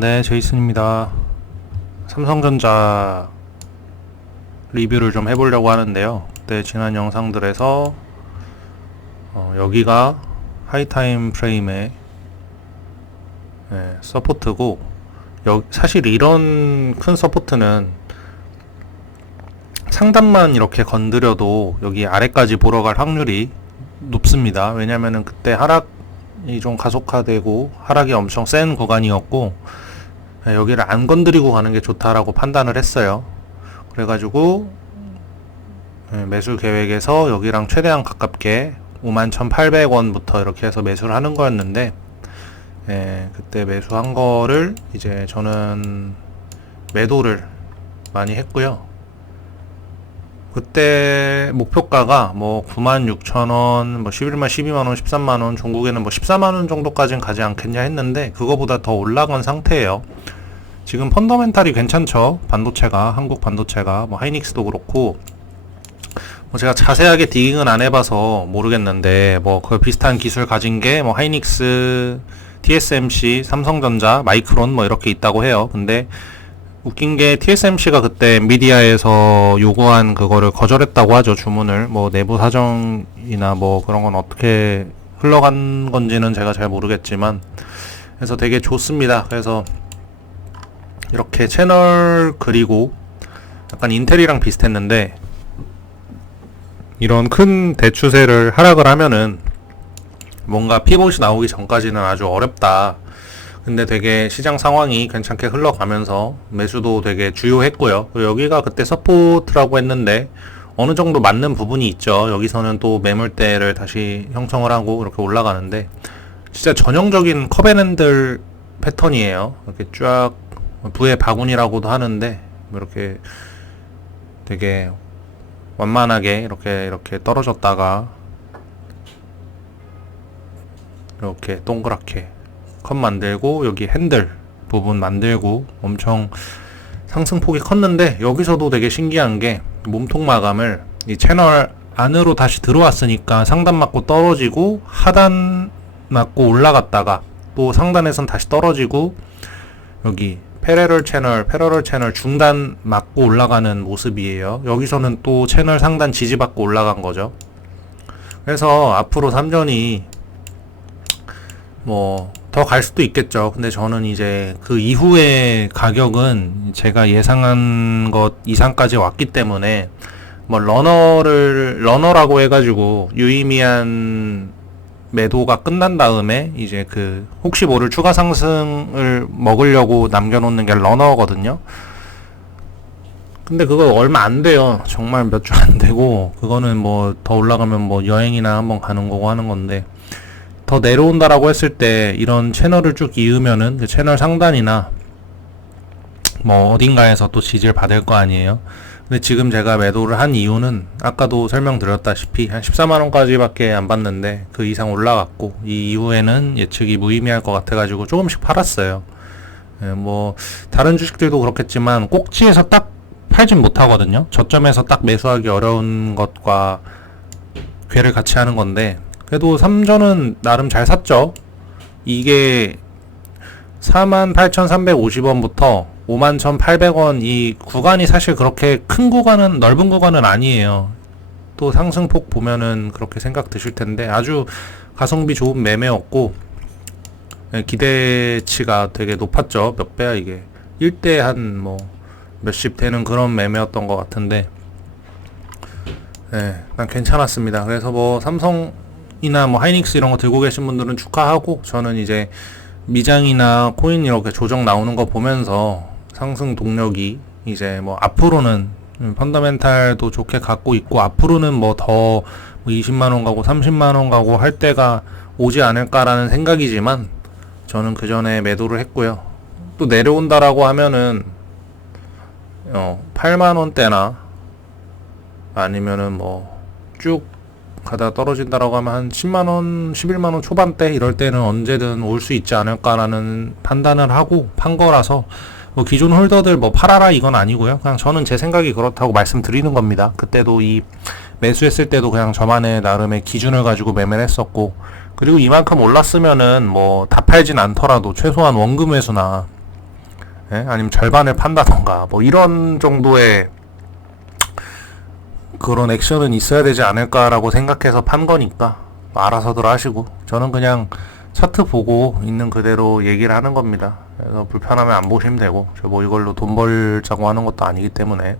네, 제이슨입니다. 삼성전자 리뷰를 좀 해보려고 하는데요. 그때 지난 영상들에서 여기가 하이타임 프레임의 서포트고, 사실 이런 큰 서포트는 상단만 이렇게 건드려도 여기 아래까지 보러 갈 확률이 높습니다. 왜냐면은 그때 하락이 좀 가속화되고 하락이 엄청 센 구간이었고, 여기를 안 건드리고 가는 게 좋다라고 판단을 했어요. 그래가지고 매수 계획에서 여기랑 최대한 가깝게 51,800원부터 이렇게 해서 매수를 하는 거였는데, 그때 매수한 거를 이제 저는 매도를 많이 했고요. 그때 목표가가 뭐 96,000원, 뭐 11만, 12만원, 13만원, 종국에는 뭐 14만원 정도까지는 가지 않겠냐 했는데, 그거보다 더 올라간 상태예요. 지금 펀더멘탈이 괜찮죠. 반도체가, 한국 반도체가, 뭐 하이닉스도 그렇고, 뭐 제가 자세하게 디깅은 안 해봐서 모르겠는데, 뭐 그 비슷한 기술 가진 게 뭐 하이닉스, TSMC, 삼성전자, 마이크론 뭐 이렇게 있다고 해요. 근데 웃긴 게 TSMC가 그때 엔비디아에서 요구한 그거를 거절했다고 하죠. 주문을. 뭐 내부 사정이나 뭐 그런 건 어떻게 흘러간 건지는 제가 잘 모르겠지만, 그래서 되게 좋습니다. 그래서 이렇게 채널 그리고 약간 인텔이랑 비슷했는데, 이런 큰 대추세를 하락을 하면은 뭔가 피봇이 나오기 전까지는 아주 어렵다. 근데 되게 시장 상황이 괜찮게 흘러가면서 매수도 되게 주요했고요. 그리고 여기가 그때 서포트라고 했는데 어느 정도 맞는 부분이 있죠. 여기서는 또 매물대를 다시 형성을 하고 이렇게 올라가는데, 진짜 전형적인 컵앤핸들 패턴이에요. 이렇게 쫙 부의 바구니라고도 하는데, 이렇게 되게 완만하게 이렇게 떨어졌다가 이렇게 동그랗게 컷 만들고, 여기 핸들 부분 만들고 엄청 상승폭이 컸는데, 여기서도 되게 신기한 게 몸통 마감을 이 채널 안으로 다시 들어왔으니까 상단 맞고 떨어지고, 하단 맞고 올라갔다가 또 상단에선 다시 떨어지고, 여기 패러럴 채널 중단 맞고 올라가는 모습이에요. 여기서는 또 채널 상단 지지받고 올라간 거죠. 그래서 앞으로 삼전이 뭐 더 갈 수도 있겠죠. 근데 저는 이제 그 이후의 가격은 제가 예상한 것 이상까지 왔기 때문에, 뭐 러너라고 해가지고 유의미한 매도가 끝난 다음에 이제 그 혹시 모를 추가 상승을 먹으려고 남겨놓는 게 러너거든요. 근데 그거 얼마 안 돼요. 정말 몇 주 안 되고, 그거는 뭐 더 올라가면 뭐 여행이나 한번 가는 거고 하는 건데, 더 내려온다라고 했을 때 이런 채널을 쭉 이으면은 그 채널 상단이나 뭐 어딘가에서 또 지지를 받을 거 아니에요. 근데 지금 제가 매도를 한 이유는 아까도 설명드렸다시피 한 14만원까지 밖에 안 받는데 그 이상 올라갔고, 이 이후에는 예측이 무의미할 것 같아가지고 조금씩 팔았어요. 뭐 다른 주식들도 그렇겠지만 꼭지에서 딱 팔진 못하거든요. 저점에서 딱 매수하기 어려운 것과 괴를 같이 하는 건데, 그래도 삼전은 나름 잘 샀죠. 이게 48,350원부터 51,800원, 이 구간이 사실 그렇게 큰 구간은, 넓은 구간은 아니에요. 또 상승폭 보면은 그렇게 생각 드실 텐데, 아주 가성비 좋은 매매였고, 기대치가 되게 높았죠. 몇 배야 이게. 1대 한 뭐 몇십 되는 그런 매매였던 것 같은데, 난 괜찮았습니다. 그래서 뭐 삼성이나 뭐 하이닉스 이런 거 들고 계신 분들은 축하하고, 저는 이제 미장이나 코인 이렇게 조정 나오는 거 보면서 상승 동력이 이제 뭐 앞으로는 펀더멘탈도 좋게 갖고 있고, 앞으로는 뭐 더 20만원 가고 30만원 가고 할 때가 오지 않을까라는 생각이지만, 저는 그 전에 매도를 했고요. 또 내려온다라고 하면은 8만원대나 아니면은 뭐 쭉 가다 떨어진다라고 하면 한 10만원, 11만원 초반대 이럴 때는 언제든 올 수 있지 않을까라는 판단을 하고 판 거라서, 뭐 기존 홀더들 뭐 팔아라 이건 아니고요. 그냥 저는 제 생각이 그렇다고 말씀드리는 겁니다. 그때도 이 매수했을 때도 그냥 저만의 나름의 기준을 가지고 매매를 했었고, 그리고 이만큼 올랐으면은 뭐 다 팔진 않더라도 최소한 원금 회수나 아니면 절반을 판다던가 뭐 이런 정도의 그런 액션은 있어야 되지 않을까라고 생각해서 판 거니까 뭐 알아서들 하시고, 저는 그냥 차트 보고 있는 그대로 얘기를 하는 겁니다. 그래서 불편하면 안 보시면 되고, 저 뭐 이걸로 돈 벌자고 하는 것도 아니기 때문에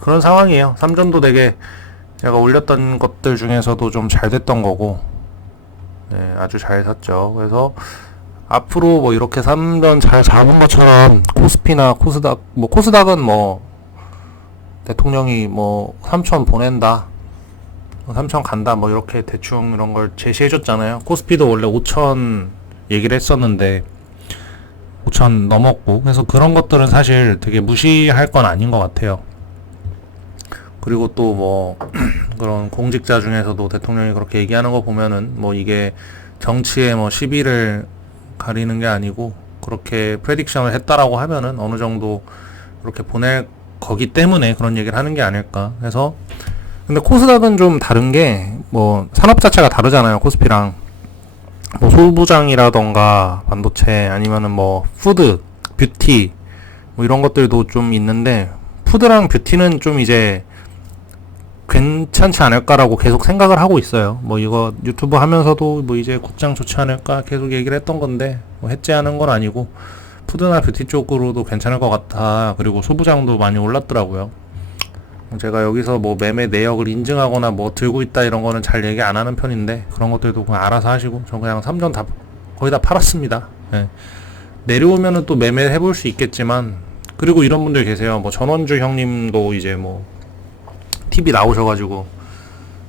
그런 상황이에요. 삼전도 되게 제가 올렸던 것들 중에서도 좀 잘 됐던 거고, 네, 아주 잘 샀죠. 그래서 앞으로 뭐 이렇게 3전 잘 잡은 것처럼 코스피나 코스닥, 뭐 코스닥은 뭐 대통령이 뭐 3천 보낸다, 3천 간다, 뭐 이렇게 대충 이런 걸 제시해줬잖아요. 코스피도 원래 5천 얘기를 했었는데 5천 넘었고, 그래서 그런 것들은 사실 되게 무시할 건 아닌 것 같아요. 그리고 또 뭐 그런 공직자 중에서도 대통령이 그렇게 얘기하는 거 보면은 뭐 이게 정치의 뭐 시비를 가리는 게 아니고 그렇게 프레딕션을 했다라고 하면은 어느 정도 그렇게 보낼 거기 때문에 그런 얘기를 하는 게 아닐까. 그래서 근데 코스닥은 좀 다른 게 뭐 산업 자체가 다르잖아요. 코스피랑 뭐 소부장이라던가 반도체 아니면은 뭐 푸드, 뷰티 뭐 이런 것들도 좀 있는데, 푸드랑 뷰티는 좀 이제 괜찮지 않을까라고 계속 생각을 하고 있어요. 뭐 이거 유튜브 하면서도 뭐 이제 국장 좋지 않을까 계속 얘기를 했던 건데, 뭐 해제하는 건 아니고 푸드나 뷰티 쪽으로도 괜찮을 것 같아. 그리고 소부장도 많이 올랐더라고요. 제가 여기서 뭐 매매 내역을 인증하거나 뭐 들고 있다 이런 거는 잘 얘기 안 하는 편인데, 그런 것들도 그냥 알아서 하시고, 저 그냥 3전 다 거의 다 팔았습니다. 네. 내려오면은 또 매매를 해볼 수 있겠지만, 그리고 이런 분들 계세요. 뭐 전원주 형님도 이제 뭐 TV 나오셔가지고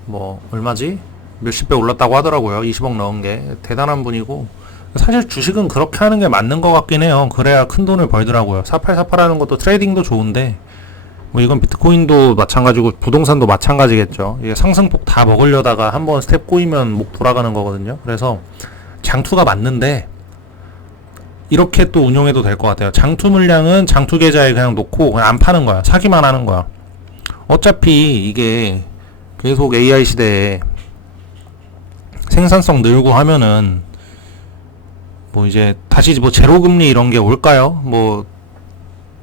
뭐 얼마지? 몇십 배 올랐다고 하더라고요. 20억 넣은 게 대단한 분이고, 사실 주식은 그렇게 하는 게 맞는 것 같긴 해요. 그래야 큰 돈을 벌더라고요. 4848 하는 것도 트레이딩도 좋은데, 뭐 이건 비트코인도 마찬가지고 부동산도 마찬가지겠죠. 이게 상승폭 다 먹으려다가 한번 스텝 꼬이면 목 돌아가는 거거든요. 그래서 장투가 맞는데 이렇게 또 운용해도 될 것 같아요. 장투 물량은 장투 계좌에 그냥 놓고 그냥 안 파는 거야. 사기만 하는 거야. 어차피 이게 계속 AI 시대에 생산성 늘고 하면은 뭐 이제 다시 뭐 제로금리 이런 게 올까요? 뭐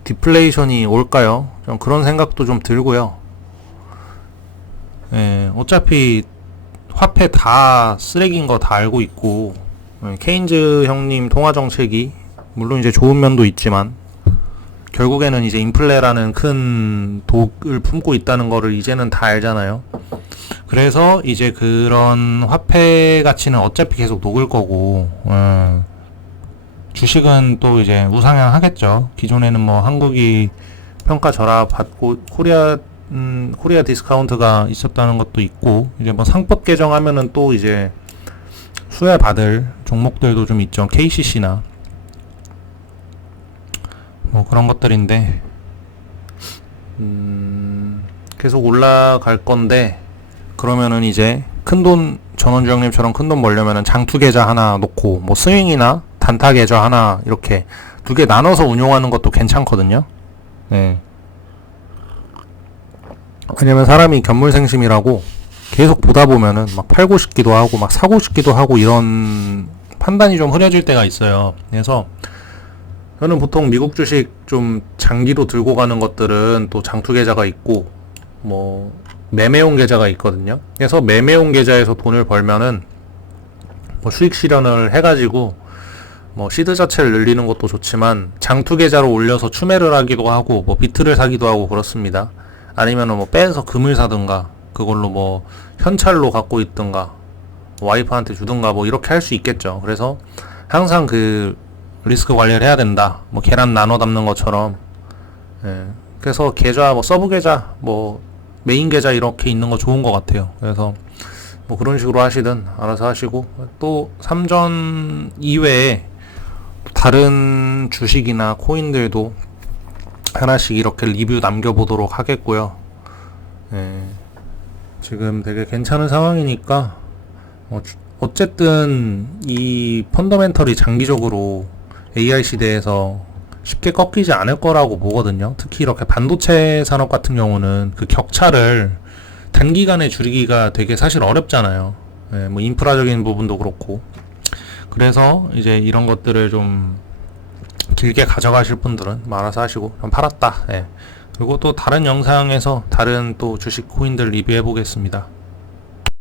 디플레이션이 올까요? 좀 그런 생각도 좀 들고요. 예, 어차피 화폐 다 쓰레기인 거 다 알고 있고, 케인즈 형님 통화 정책이 물론 이제 좋은 면도 있지만 결국에는 이제 인플레라는 큰 독을 품고 있다는 거를 이제는 다 알잖아요. 그래서 이제 그런 화폐 가치는 어차피 계속 녹을 거고, 주식은 또 이제 우상향 하겠죠. 기존에는 뭐 한국이 평가 절하 받고 코리아 디스카운트가 있었다는 것도 있고, 이제 뭐 상법 개정하면은 또 이제 수혜 받을 종목들도 좀 있죠. KCC나 뭐 그런 것들인데, 계속 올라갈 건데, 그러면은 이제 큰돈 전원주 형님처럼 큰돈 벌려면은 장투 계좌 하나 놓고 뭐 스윙이나 단타 계좌 하나 이렇게 두 개 나눠서 운용하는 것도 괜찮거든요. 네. 왜냐면 사람이 견물생심이라고 계속 보다 보면은 막 팔고 싶기도 하고 막 사고 싶기도 하고 이런 판단이 좀 흐려질 때가 있어요. 그래서 저는 보통 미국 주식 좀 장기로 들고 가는 것들은 또 장투 계좌가 있고 뭐 매매용 계좌가 있거든요. 그래서 매매용 계좌에서 돈을 벌면은 뭐 수익 실현을 해가지고 뭐 시드 자체를 늘리는 것도 좋지만 장투 계좌로 올려서 추매를 하기도 하고 뭐 비트를 사기도 하고 그렇습니다. 아니면은 뭐 빼서 금을 사든가 그걸로 뭐 현찰로 갖고 있든가 와이프한테 주든가 뭐 이렇게 할 수 있겠죠. 그래서 항상 그 리스크 관리를 해야 된다. 뭐 계란 나눠 담는 것처럼. 예. 그래서 계좌 뭐 서브 계좌 뭐 메인 계좌 이렇게 있는 거 좋은 것 같아요. 그래서 뭐 그런 식으로 하시든 알아서 하시고, 또 3전 이외에 다른 주식이나 코인들도 하나씩 이렇게 리뷰 남겨보도록 하겠고요. 예. 지금 되게 괜찮은 상황이니까 어쨌든 이 펀더멘털이 장기적으로 AI 시대에서 쉽게 꺾이지 않을 거라고 보거든요. 특히 이렇게 반도체 산업 같은 경우는 그 격차를 단기간에 줄이기가 되게 사실 어렵잖아요. 예, 뭐 인프라적인 부분도 그렇고. 그래서 이제 이런 것들을 좀 길게 가져가실 분들은 뭐 알아서 하시고, 전 팔았다. 예. 그리고 또 다른 영상에서 다른 또 주식 코인들 리뷰해 보겠습니다.